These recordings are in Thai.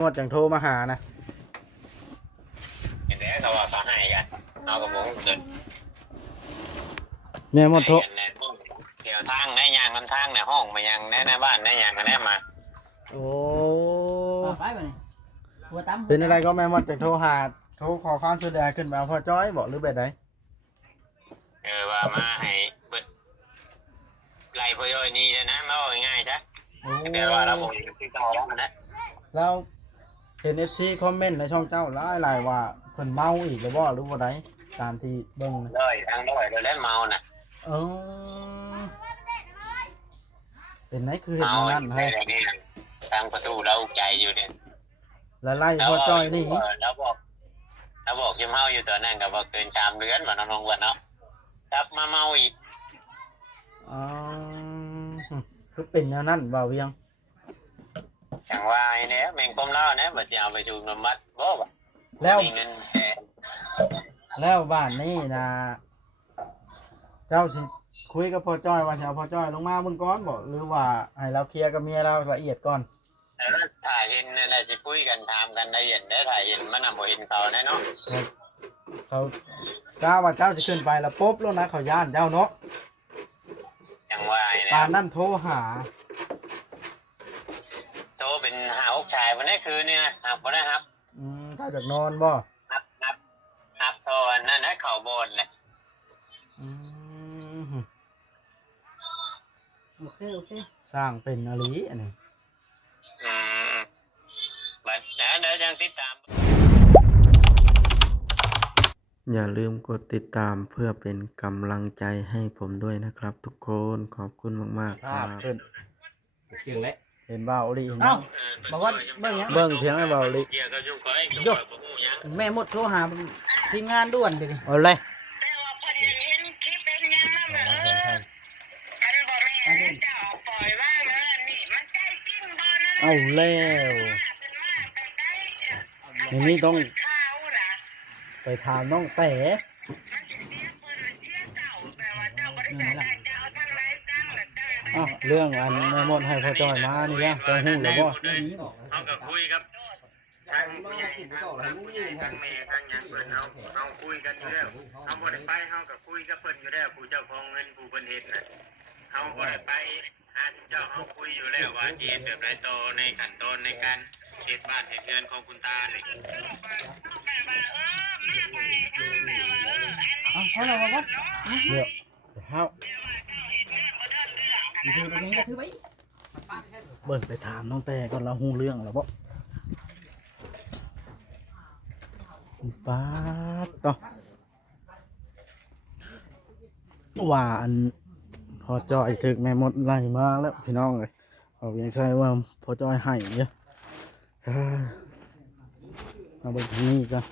หมดจังโทรมาหานะเห็นแล้วเขาว่าเขาให้กันเอากระบอกเดิน แม่หมดโทรเดี๋ยวทางในยางลำทางในห้องมายังในบ้านในยางกันแน่มาโอ้ไปไปนี่หัวตั้มเป็นอะไรก็แม่หมดจังโทรหาโทรขอความช่วยเหลือขึ้นมาพอจ้อยบอกหรือแบบไหนว่ามาให้เบิดไล่พอย่อยนี่เลยนะมาเอาง่ายๆใช่เดี๋ยวว่าเราบอกที่ต่อแล้วนะแล้วเห็นFCคอมเมนต์ในช่องเจ้าหลายว่าเพิ่นเมาอีกหรือบ่หรือบ่ได้ตามที่เบิ่งนะด้อยทางด้อยเราเล่นเมาน่ะเป็นไหนคือเห็นนั่นให้ทางประตูเราใจอยู่เนี่ยแล้วไล่พอจ้อยนี่เราบอกยิ้มเมาอยู่ตัวนั่นกับว่าเกิน3 เดือนมาน้องๆวันเนาะครับมาเมาอีกคือเป็นแนวนั้นบ่าวเวียงจังว่าไอ้เนี่ยแมงก้มเล่าเนี่ยบัดจะเอาไปชูนมบัดบ่บ่แล้วมีเงินแล้วบ้านนี้นะเจ้าสิคุยกับพ่อจ้อยว่าจะเอาพ่อจ้อยลงมาบนก้อนบ่หรือว่าให้เราเคลียร์กับเมียเราละเอียดก่อนแล้วถ่ายเห็นนั่นแหละสิคุยกันถามกันได้เห็นได้ถ่ายเห็นมันนำบ่เห็นเขาแน่เนาะเขาเจ้าว่าเจ้าจะขึ้นไปแล้วปุ๊บแล้วนะเขาย่านเจ้าเนาะจังว่าไอ้เนี่ยตอนนั้นโทรหาโตเป็นหาอกชายวันนี้คือเนี่ยครับบ่ได้ครับถ้าจากนอนบ่ครับโทนั่นนะเขาโบนเลยโอเคสร้างเป็นอลีอันนี้บัดเดี๋ยวยังติดตามอย่าลืมกดติดตามเพื่อเป็นกำลังใจให้ผมด้วยนะครับทุกคนขอบคุณมากๆครับเสียงเละเห็นบ่าวลีเอ้าบอกว่าเบิ่งยังเบิ่งเพียงให้บ่าวลีแม่หมดโทรหาทีมงานด่วนดิเอาเลยเอาแล้วอย่างนี้ต้องไปถามน้องแต่เรื่องอันแม่มดให้พ่อจ้อยมานี่แหละจะหู้หรือบ่เขาก็คุยครับทางผู้ใหญ่ทางแม่ทางหยังเพิ่นเอาคุยกันอยู่แล้วเขาบ่ได้ไปเขาก็คุยกับเพิ่นอยู่แล้วผู้เจ้าของเงินผู้เพิ่นเฮ็ดน่ะเขาบ่ได้ไปหาเจ้าเขาคุยอยู่แล้วว่าสิเฮ็ดแบบไรต่อในขั้นตอนในการเฮ็ดบ้านเฮ็ดเรือนของคุณตานี่เขาเราว่าเดี๋ยวเฮาถือไปยังก็ถือไปเบิ่งไปถามน้องแต่ก่อนเราฮู้เรื่องแล้วบ่ป๊าดต่อว่าอันพอจ้อยถึกแม่หมดไล่มาแล้วพี่น้องเลยเอาอย่างใช่ว่าพอจ้อยให้เนี่ยมาเบิ่งที่นี่กัน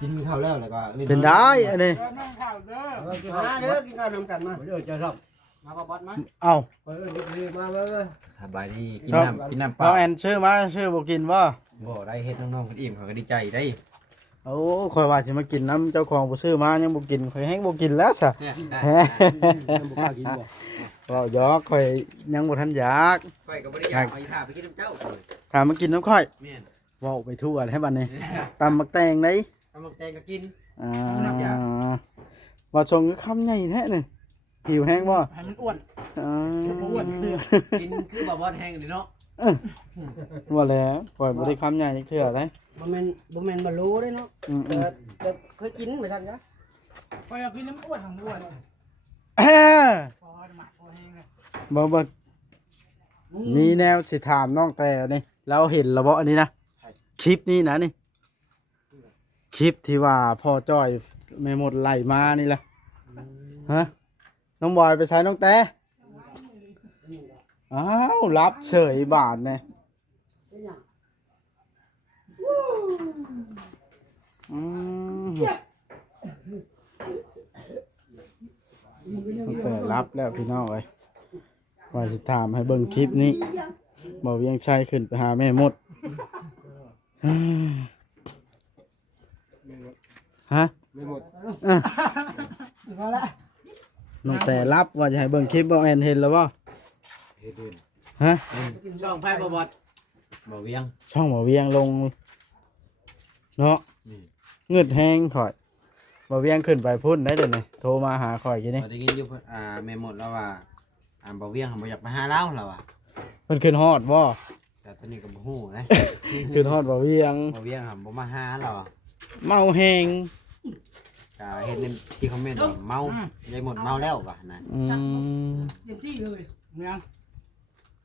กินข้าวแล้วแล้วก็เป็นได้อันนี้กินข้าวเด้อกินข้าวนำกันมาเดี๋ยวจะชอบมาบอสมาเอามาสบายดีกินน้ำเปล่าเราแอนชื่อมาชื่อบอกกินว่าบ่ได้เฮ็ดน้องๆคนอิ่มเขาก็ดีใจได้โอ้คอยว่าจะมากินน้ำเจ้าของบ่ซื้อมายังบ่กินคอยให้บ่กินแล้วซะก็ยอกคอยยังบ่ทันอยากค่อยก็บ่ได้อยากไปถ่าไปกินน้ำเจ้าถามมากินน้ำค่อยว้าวไปทั่วให้บัดนี้ตำมักแตงได้ตำมักแตงก็กินว่าชงก็คำใหญ่แท้นี่หิวแห้งบ่ให้มันอ้วนอ้วนคือกินคือบ่บ่แห้งนี่เนาะว่าแล้วปล่อยบ่ได้คำใหญ่จักเทื่อได้บ่แม่นบ่รู้ได้เนาะแต่เคยกินไปซั่นจ้ะพออยากกินน้ำอ้วนของอ้วนบ่มีแนวสิถามน้องแต่นี่เราเห็นแล้วบ่อันนี้นะคลิปนี้นะนี่คลิปที่ว่าพ่อจ้อยแม่หมดไล่มานี่แหละฮะน้องบอยไปใช้น้องแต่อ้าวรับเฉยบาทเนี่ยแต่รับแล้วพี่น้องเลยว่าจะถามให้เบิ่งคลิปนี้บอกยังใช้ขึ้นไปหาแม่หมดฮะไม่หมดพอละ น้องแต่รับว่าจะให้เบิ่งคลิปบ่แอนเห็นแล้วบ่ เฮ็ดด้วย ฮะ ช่องไพ่บ่บอด บ่เวียง ช่องบ่เวียงลงเนาะ นี่ เงืดแห้งข่อยบ่เวียงขึ้นไปพุ่นได้เด้อนี่โทรมาหาข่อยกี่นี่ พอได้ยินอยู่แม่หมดแล้วว่าบ่เวียงบ่อยากไปหาเราแล้วอ่ะ เพิ่นขึ้นฮอดบ่ แต่ตอนนี้ก็บ่ฮู้นะ ขึ้นฮอดบ่เวียง บ่เวียงบ่มาหาเราอ่ะ เมาแห้ง ก็เห็นในที่คอมเมนต์ว่าเมายายหมดเมาแล้วว่ะนะ อืม เต็มที่เลยเนี่ย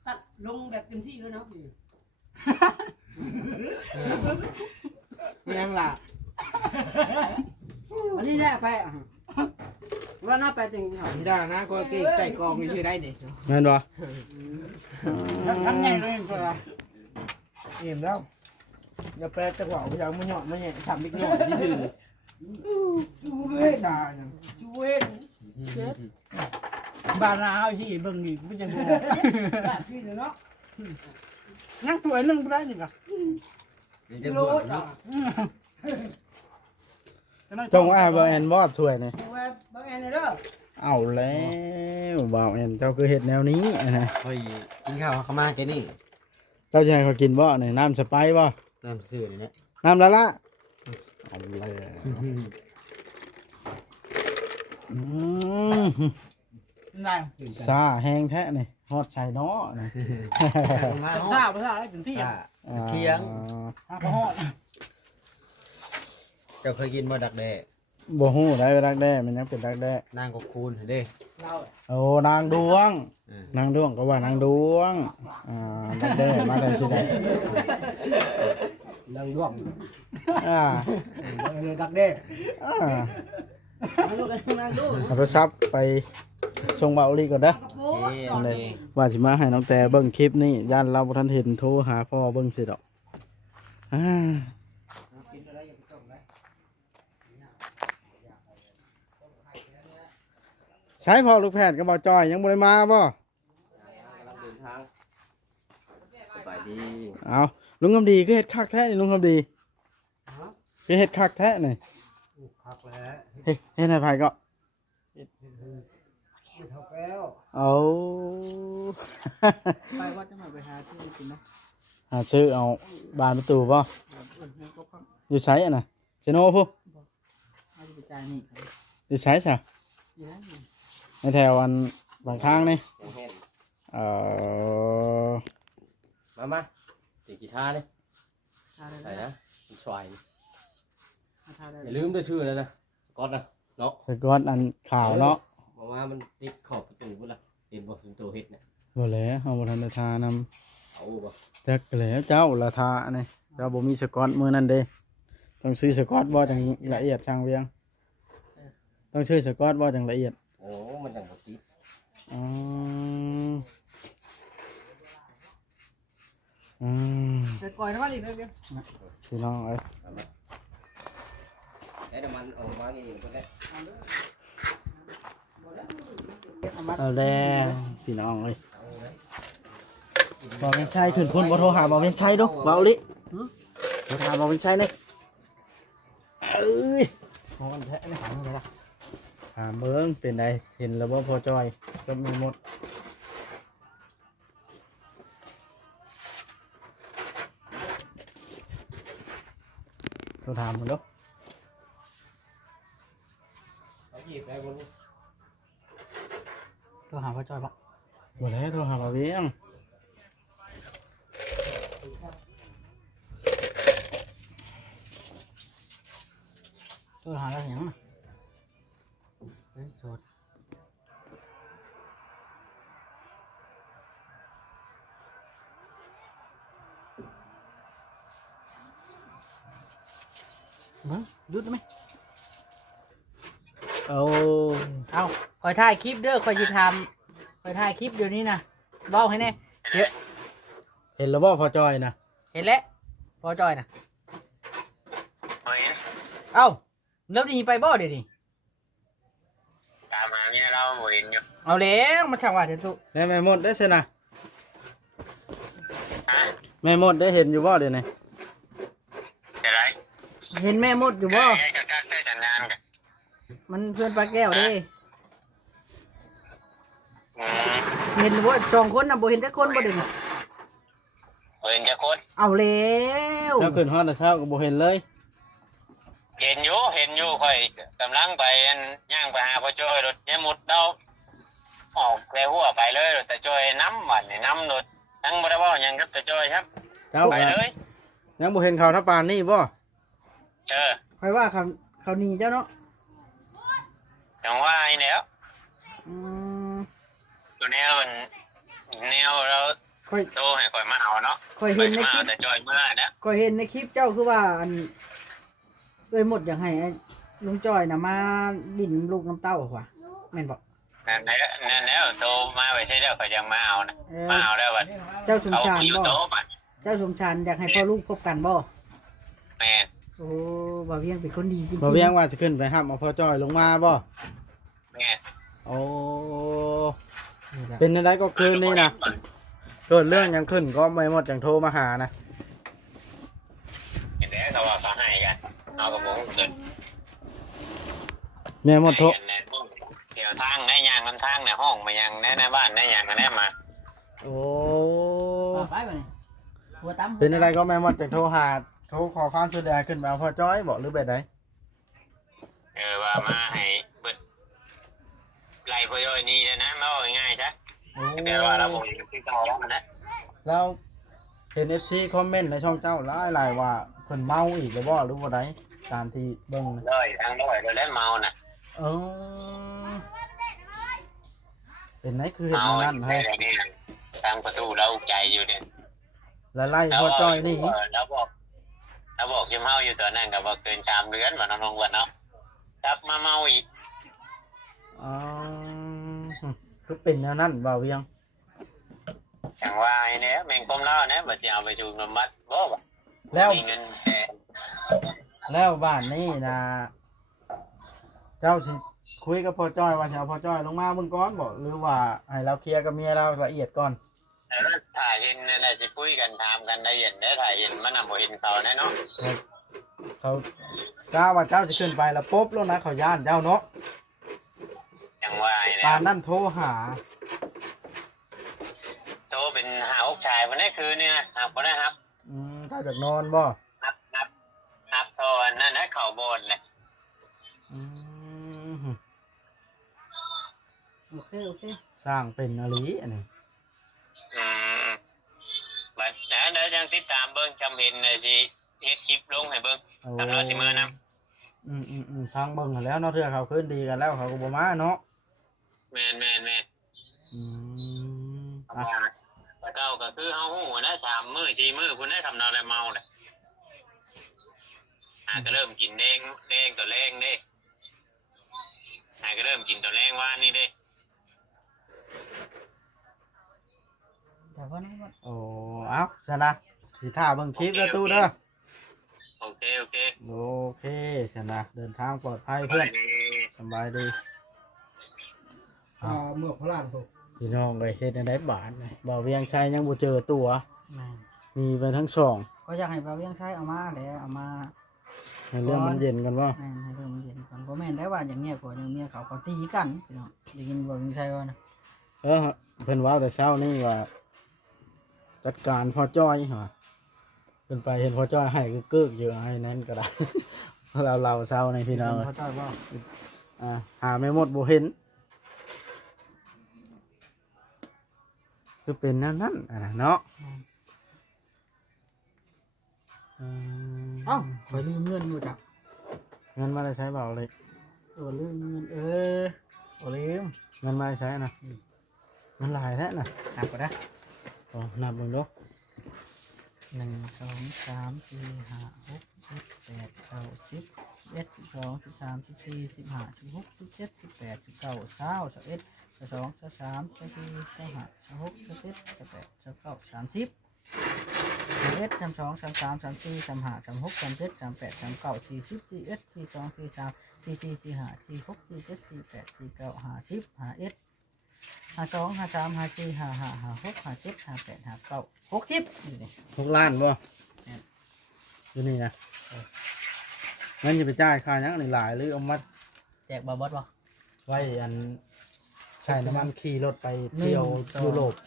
ตัดลงแบบเต็มที่เลยเนาะ ยังล่ะ อันนี้แน่ไปว่าน่าไปจริงเหรอ ไม่ได้นะก็ไก่กองอยู่ได้ดิ แม่นบ่ ทำไงเลยพวกเราเห็นแล้วอย่าแปลจังหวะอย่างมันหยอดมันเนี่ยสามบิ๊กหยอดนี่คือจูเวดาจูเวดบานาเอาสิเบิ่งดิไม่ยังบ่แบบพี่เนาะนั่งตัวนึงบ่ได้นี่ก็ จะบวชเนาะ จงว่าบ่แอนบ่ช่วยนี่ ว่าบ่แอนเด้อ เอาแล้วบ่าวแอนเจ้าคือเฮ็ดแนวนี้นะ คอยกินข้าวเขามาแกนี่ เจ้าจะให้เขากินบ่นี่น้ำสไปร์บ่ น้ำซื่อนี่แหละ น้ำละละเอาแล้ว ได้ ซาแห้งแท้นี่ฮอดใส่เนาะนี่ มา ภาษาภาษาอะไรถึงที่อ่ะ เคียง พอฮอด เจ้าเคยกินบ่ดักแด้ บ่ฮู้ได้รักแด้มันยังเป็นรักแด้ นางก็คูณเด้ เรา โอ้นางดวง นางดวงก็ว่านางดวงรักแด้มาได้สิได้ ดังร่วม อ่า ดักเด้ อ่า ดูกันนางดู เอาโทรศัพท์ไปส่งเบาลีก่อนเด้อ เอ้ยนี่ ว่าสิมาให้น้องแต่เบิ่งคลิปนี้ย่านเราบ่ทันเห็นโทรหาพ่อเบิ่งสิดอกอ่าใช้พ่อลูกแพทย์กับบ่จอยยังบ่ได้มาบ่ เดินทางสบายดี เอาลุงคำดีคือเฮ็ดคักแท้นี่ลุงคำดีคือเฮ็ดคักแท้นี่ คักแล้ว เฮ็ดให้ไผก็ ทักแล้ว เอา ไปว่าจะมาไปหาที่กินนะ หาซื้อเอาบานประตูบ่อยู่ไสอ่ะน่ะเซโนพุ เอาไปจ่ายนี่ อยู่ไสซะในแถวอันบางข้างนี่เอ่อ มาตีกีตาร์ดิใส่นะสวายอย่าลืมด้วยชื่อเลยนะสกอตนะเนาะ สกอตอันขาวเนาะ บอกว่ามันติดขอบประตูพุ่นละเห็นบอกเป็นตัวเฮ็ดนะ บ่แล้วเฮาบ่ทันได้ทานำ เอาบ่ จักแล้วเจ้าละทานี่เราบ่มีสกอตมื้อนั้นเด้ต้องซื้อสกอตบ่จังละเอียดช่างเวียงต้องซื้อสกอตบ่จังละเอียด โอ้มันจังบ่ติด อืมอืม จะก่อยน้ำมันอีกแล้วเพียง พี่น้องเอ้ย ไอ้น้ำมันออกมากี่ก็ได้ เอาแล้วพี่น้องเอ้ยบ่เป็นไสขึ้นพุ่นบ่โทรหาบ่เป็นไสดูเบาลิโทรหาบ่เป็นไสนี่เอ้ยฮ้อนแท้นี่ถามเลยล่ะถามเบิ่งเป็นไดเห็นแล้วบ่พอจอยก็มีหมดโทรถามมันเด้อ เอาหยิบได้บ่ลูก ตัวหาพ่อจอยปะ บ่แล้วโทรหาบ่เวียง ตัวหาแล้วยังเฮ้ยสดดุดไหม เอา เอาคอยถ่ายคลิปเด้อคอยจะทำคอยถ่ายคลิปเดี๋ยวนี้นะเบ้าให้แน่เดี๋ยว เห็นแล้วบ่พอจอยนะ เห็นแล้วพอจอยนะ เฮ้ย เอ้าแล้วดีไปบ่เดี๋ยวนี้ ตามมาเนี่ยเราบ่เห็นอยู่ เอาแล้วมาช่างว่าเดี๋ยวตุ แม่หมดได้เสยนะ ฮะ แม่หมดได้เห็นอยู่บ่เดี๋ยวนี้ จะไร เห็นแม่มดอยู่บ่ ไอ้กักได้สัญญาณกัน มันเพื่อนปลาแก้วเด้ เห็นว่าสองคนน่ะบ่เห็นจักคนบ่เด้นี่ เห็นจะคน เอาแล้ว เจ้าขึ้นฮอดแต่เช้าก็บ่เห็นเลย เห็นอยู่ค่อยกำลังไปอันย่างไปหาพ่อจ้อยรถเนี่ยมุดเดาออกแต่หัวไปเลยแต่จ้อยน้ำมันนี่น้ำรถทั้งบ่ได้เว้าหยังกับแต่จ้อยครับ เจ้า ไป ก็ เลย ยังบ่เห็นเขาทับปานนี่บ่ ค่อยว่าเขาหนีเจ้าเนาะ จังว่าไอ้แล้ว อืม ตัวแนวเรา ค่อย โตให้ค่อยมาเอาเนาะ ค่อย ค่ เห็ อย น สิ ใน มา คลิ เอา ป แต่จ้อยเมื่อนะ ค่อยเห็นในคลิปเจ้าคือว่าอันเอ้ยหมดอยากให้ไอ้ลุงจ้อยน่ะมาดินลูกน้ำเต้าว่ะแม่นบ่ นั่นแล้วโตมาไปใช่แล้วค่อยยังมาเอานะ เออ มาเอาแล้วบัด เจ้าสม เอา ชาน อยู่ บ่ โตบัด เจ้าสมชานอยากให้พ่อลูกพบกันบ่ แม่น โอ้บ่าวเวียงเป็นคนดีจริงๆ บ่เวียงว่าจะขึ้นไปห้ามเอาพ่อจ้อยลงมาบ่ แม่น โอ้ นี่แหละ เป็นอะไรก็คืนนี่นะเกิดเรื่องหยังขึ้นก็ไม่หมดอย่างโทรมาหานะ เห็นแล้วเขาว่าเขาให้กันเอากระบอกเกิน แม่หมดโทร เดี๋ยวทางในยางลำทางในห้องมายังในบ้านในยางกันแน่มา โอ้ ไปบ่นี่หัวตั้ม เป็นอะไรก็แม่หมดจากโทรหาโทรขอความช่วยเหลือขึ้นไปเอาพ่อจ้อยบอกหรือแบบไหน ว่ามาให้เบิดไล่พ่อย่อยนี่นะมาเอาง่ายๆใช่ โอ้ เดี๋ยวว่าเราบอกที่ต่อแล้วมันนะ แล้วเห็น FC คอมเมนต์ในช่องเจ้าหลายๆว่าเพิ่นเมาอีกหรือบ่หรือว่าใดตามที่เบิ่งนะ เลยทางเลยเราเล่นเมาน่ะ เออเป็นไหนคือเห็น เมา มานั่น อยู่ ให้ ในนี่ทางประตูเราใจอยู่เนี่ย แล้วไล่พ่อจ้อยนี่ เราบอกยิ้มเมาอยู่ตัวนั่นกับว่าเกิน3 เดือนว่าน้องวันเนาะกลับมาเมาอีก อ๋อคือเป็นแนวนั้นบ่าวเวียง อย่างว่าไอ้เนี่ยแมงคมเล่าเนี่ยบัดจะเอาไปชูนมบัดบ่บ่ แล้ว มีเงินแต่ แล้วบ้านนี้นะเจ้าสิคุยกับพ่อจ้อยว่าจะเอาพ่อจ้อยลงมาเบิ่งก่อนบ่หรือว่าให้เราเคลียร์กับเมียเราละเอียดก่อน ถ่ายเห็นเนี่ยจะคุยกันถามกันได้เห็นได้ถ่ายเห็นมันนำบ่เห็นเขาแน่เนาะ เขาเจ้าว่าเจ้าจะขึ้นไปแล้วปุ๊บแล้วนะเขาย่านเจ้าเนาะ อย่างว่าไอ้เนี่ ปาย นนั่นโทรหา โตเป็นหาอกชายวันนี้คือเนี่ยหาบ่ได้ครับ ถ้าจากนอนบ่ นับโทนนั่นนะเขาโบนเลย อืม โอเค สร้างเป็นอลีอันนี้ บัดนะเดี๋ยวยังติดตามเบิ่งจำเห็นเลยสิเฮ็ดคลิปลงให้เบิ่ง โอ้ ทำเราสิมือนำ ทางเบิ่งหั้นแหล้วเนาะเทื่อเขาคืนดีกันแล้วเขาก็บ่มาเนาะ แม่น อืมอ่ะ เก่าก็คือเฮาฮู้นะ3 มื้อ 4 มื้อพุ่นได้ทำเราได้เมาเลยก็เริ่มกินแดงตัวแรงเด้ก็เริ่มกินตัวแรงว่านนี่เด้ แต่ว่านั่นว่า โอ้เอ้าซะนะสิท่าเบิ่งคลิปแล้วตู้เด้อ โอเค โอเคซะนะเดินทางปลอดภัยเพื่อนสบายดี เมื่อพลานถูก พี่น้องเอ้ยเฮ็ดจังได๋บาดนี่บ่าวเวียงชัยยังบ่เจอตัวมีไปทั้งสอง ก็อยากให้บ่าวเวียงใช้เอามาแล้วเอามา ให้เรื่องมันเย็นกันว่า แม่นให้เรื่องมันเย็นก่อนบ่แม่นได้ว่าอย่างเงี้ยกว่าอย่างเงี้ยเขาตีกันพี่น้องได้ยินบ่าวเวียงใช้ว่านะ เพิ่นเว้าแต่เช้านี่ว่า จัดการพ่อจ้อยเหรอเพิ่นไปเห็นพ่อจ้อยให้กึกๆอยู่ให้นั้นก็ได้ เราเช้าในพี่น้อง เขาจ้อยบ่ หาไม่หมดบ่เห็นคือเป็นนั่นนั่นนะเนาะ เอ้าข่อยลืมเงินบ่จัก เงินมาได้ใช้เปล่าเลย ลืมเงินลืม เงินมาได้ใช้นะมันหลายแท้น่ะ นับก็ได้ อ๋อนับมึงดู 1 2 3 4 5 6 7 8 9 10 11 12 13 14 15 16 17 18 19 20 21 22 23 24 25 26 27 28 29 30 31 32 33 34 35 36 37 38 39 40 41 42 43 44 45 46 47 48 49 50 51 52 53 54 55 56 57 58 59 60นี่นี่ 6 ล้านบ่อยู่นี่นะเงินจะไปจ่ายค่าหยังนี่หลายหรือเอามา แจกบ่เบิดบ่ ไว้อัน ช้น้ำมันขี่รถไปเที่ยวยุโรป 3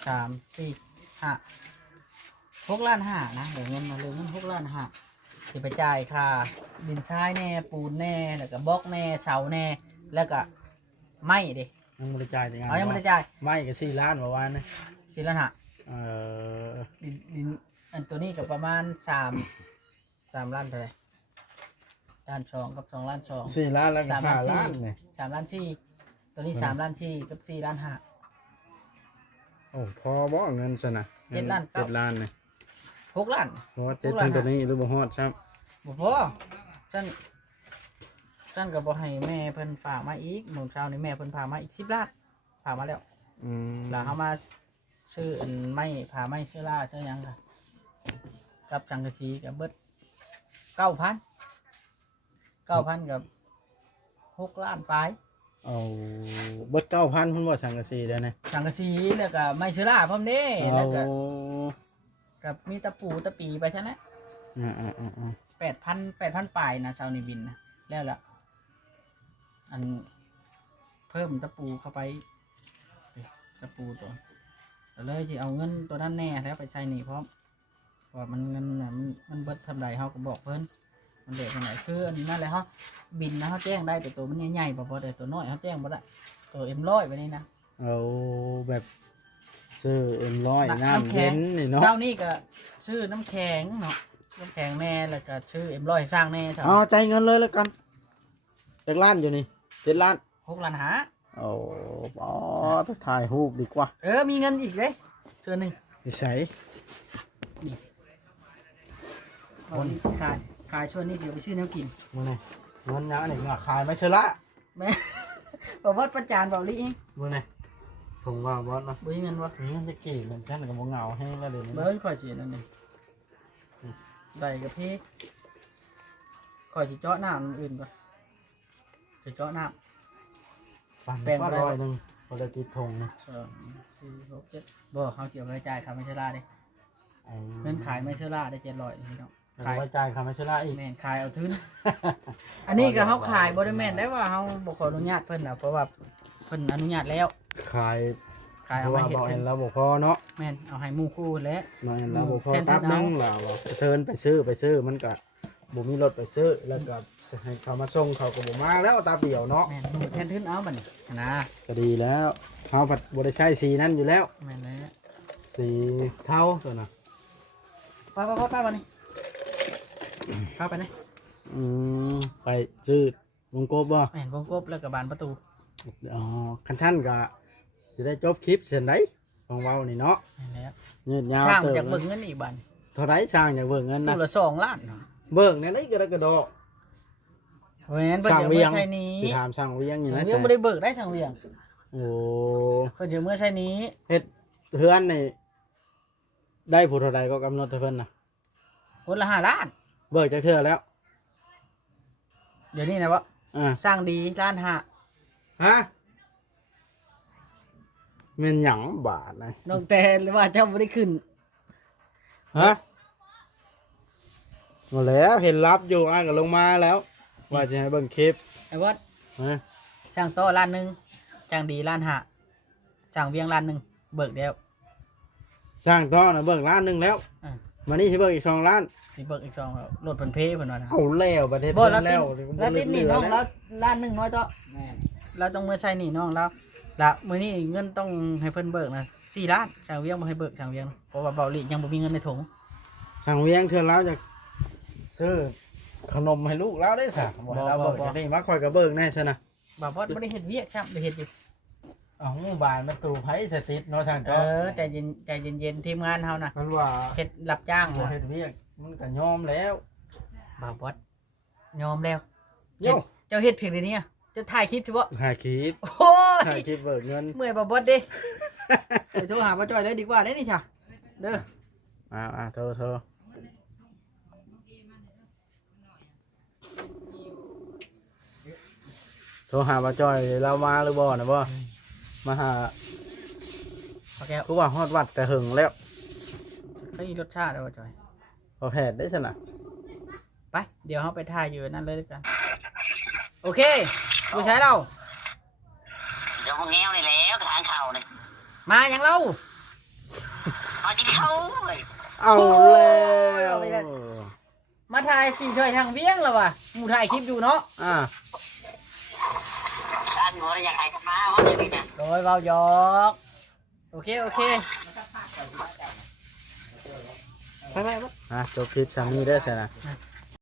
4 5 6 ล้าน 5นะเดี๋ยวเงินมาเลยเงิน6 ล้าน 5สิไปจ่ายค่าดินทรายแน่ปูนแน่แล้วก็บล็อกแน่เสาแน่แล้วก็ไม้ดิ ยังบริจาคในงาน เอายังไม่ได้จ่าย ไม่ก็4 ล้านเมื่อวานนะ 4 ล้าน 5 ดินอันตัวนี้ก็ประมาณ3 ล้านเท่าไหร่ล้าน2กับ2 ล้าน2 4 ล้านแล้วก็ 3 ล้าน 5 ล้านนี่ 3 ล้าน4ตัวนี้3 ล้าน4กับ4 ล้าน โอ้พอบ่เงินซะนะ 7 ล้าน 7 ล้านนี่ 5 6 ล้าน เพราะว่าเจ็ดทั้งตัวนี้หรือบ่ฮอดซ้ำ บ่พอฉันก็บ่ให้แม่เพิ่นฝากมาอีกมื้อเช้านี้แม่เพิ่นพามาอีก10 ล้านพามาแล้ว แล้วเขามาซื้ออันไม้พาไม้เชื้อราเชื้อหยังค่ะกับจังกะสีกับเบิด9,000กับ6 ล้านปลาย เอาเบิด9,000พุ่นบ่สังกะสีได้นะ จังกะสีแล้วก็ไม้เชื้อราพร้อมเด้แล้วก็กับมีตะปูตะปีไปใช่ไหม 8,000 ปลายนะชาวนิบินนะแล้วล่ะอันเพิ่มตะปูเข้าไปตะปูตัวเลยที่เอาเงินตัวนั้นแน่แล้วไปใช้หนี้พร้อมว่ามันเงินน่ะมันเบิดทำไรเขาก็บอกเพิ่นมันเด็กขนาดคืออันนี้นั่นแหละเขาบินนะเขาแจ้งได้แต่ตัวมันใหญ่ๆพอแต่ตัวน้อยเขาแจ้งบ่ได้ตัวM100ไปนี่นะ เอาแบบซื้อM100น้ำเย็นนี่เนาะ เช้านี้ก็ซื้อน้ำแข็งเนาะน้ำแข็งแน่แล้วก็ซื้อM100สร้างแน่ครับ เอาใจายเงินเลยแล้วกัน7 ล้านอยู่นี่7 ล้าน 6 ล้านหา โอ้อ๋อต้องถ่ายรูปดีกว่า มีเงินอีกเลยส่วนหนึ่ง นิสัย ขายช่วงนี้เดี๋ยวไปซื้อน้ำกิน มื้อนี้เงินยังอันนี้ก็ขายไม่เชละ แม่ บอกว่าประจานบอกลิเอง มื้อนี้ผมว่าบ่เนาะ บุญเงินวะ มีเงินจะกี่เหมือนกันก็บ่เหงาแฮงแล้วเดี๋ยวนี้ เบิ้ลคอยเสียนั่นเองได้กับพี่คอยจะเจาะน้ำอื่นก่อนจะเจาะน้ ปั่น แปลง ก็ บ่ได้ ร้อยหนึงบ่ได้ติดธงนะ ำ2 4 6 7บอกเขาเกี่ยวกับจ่ายค่าไม่เชล่าดิเงินขายไม่เชล่าได้700พี่น้อง ขายจ่ายค่าไม่เชละอีก แม่นขายเอาทุน อันนี้ก็เขาขายบริแมนได้ว่าเขาบอกขออนุญาตเพิ่นนะเพราะว่าเพิ่นอนุญาตแล้ว ขาย ขาย เพ เอา ราะ มา ว่า เห็ด บ่ เพิ่ เห็ น นเราบ่พอเนาะ แม่นเอาให้หมู่คู่แล้ว บ่เห็นเราบ่พอ แทนที่ ตับนึงล่ะว่าจะเทินไปซื้อมันก็บ่มีรถไปซื้อแล้วก็ให้เขามาส่งเขาก็บ่มาแล้วตาเปี่ยวเนาะ แม่นหมู่แทนทุนเอาบัดนี้นะ ก็ดีแล้วเฮาผัดบ่ได้ใช้สีนั้นอยู่แล้ว แม่นแล้ว สีเทาตัวน่ะ ไปบัดนี้เข้าไปนะ ไปซื้อวงกบบ่ แม่นวงกบแล้วก็บานประตู อ๋อคันชั้นก็สิได้จบคลิปเสร็จไดของเว้านี่เนาะ แม่นแล้ว ยืดยาว ช่าง เติ จากเบิ่งเงินอีกบัด เท่าไรช่างอยากเบิ่งเงิน ตู้ นะ ละ2 ล้านเนาะ เบิ่งในนี้กระดก แม่นเพิ่น ช่าง จะ เวี เมื่ ย อง ใช้นี้ สิถามช่างเวียงอยู่ ช่าง นะ เวียงบ่ได้เบิกได้ช่างเวียง โอ้ เพิ่นจะเมื่อใช้นี้ เฮ็ดเฮือนนี่ได้ผู้เท่าใดก็กำหนดให้เพิ่นน่ะ คนละ5 ล้าน เบิกจักเทื่อแล้ว เดี๋ยวนี้นะวะ อ่า สร้างดีล้านห้า ฮะแม่นหยังบาทนะ น้องแต่หรือว่าเจ้าบ่ได้ขึ้น ฮะมาแล้วเห็นรับอยู่อ่านก็ลงมาแล้ว ว่าจะให้เบิ่งคลิป ไอ้วัด ฮะ ช่างโต๊ะล้านหนึ่งช่างดีล้านห้าช่างเวียงล้านหนึ่งเบิกแล้ว สร้างต่อนะเบิ่งล้านหนึงแล้ว อ่า มานี่สิเบิ่งอีก2 ล้าน สิเบิกอีกสองแล้วรถเพิ่นเพเพิ่นว่านะ เอาแล้วประเทศ บ่ เพิ่น แล้วติด แล้ว แล้วติดหนี่น้อง แล้ แล้ว วล้านหนึ่งน้อยต่อเราต้องมาใช้หนี่น้องแล้วละมื้อนี้เงินต้องให้เพิ่นเบิกนะ4 ล้านช่างเวียงบ่ให้เบิกช่างเวียงเพราะว่าเบาหลียังบ่มีเงินในถุง สั่งเวียงเทื่อแล้วจะซื้อขนมให้ลูกแล้วได้ซะบ่ให้เราเบิ่งจะได้มาคอยกับเบิ่งแน่ซะนะ บ่บ่บ่ได้เฮ็ดเวียกครับได้เฮ็ดอยู่ เอาบานประตูไผสติดเนาะท่าน เอ ก็ อใจเย็นทีมงานเฮานะ มันว่า เฮ็ดรับจ้าง บ่ นะ เฮ็ดเวียกมันก็ยอมแล้ว บ่บดยอมแล้ว โย เจ้าเฮ็ดเพียงเดี๋ยวนี้อะจะถ่ายคลิปใช่ปะ ถ่ายคลิป โอ้ ถ่าย ย คลิปเบิกเงิน เมื่อยบ่บดดิไปโทรหาป้าจ้อยเลยดีกว่าได้นี่จ้ะเด้อ โทรโทรหาป้าจ้อยเรามาหรือบ่นะบ่มาหา โอเคครับ คือว่าฮอดวัดแต่หึงแล้ว เฮ้ยรสชาติเอาป้าจ้อย พอแพทย์ได้ซะนะ ไปเดี๋ยวเขาไปถ่ายอยู่นั่นเลยด้วยกันโอเคดูใช้เรา เดี๋ยวพวกแง้วนี่แล้วทางเข่าเนี่ย มาอย่างเรา มากินข้าวเลย เอาแล้ว มาถ่ายสิ่งช่วยทางเวียงแล้วว่ะหมู่ถ่ายคลิปอยู่เนาะ อ่า ด้านหัวอยากให้กันมาว่าอย่างนี้นะ โดยเบาหยอกโอเคโอเคไป จบคลิปสามีได้ใช่ไหม ไ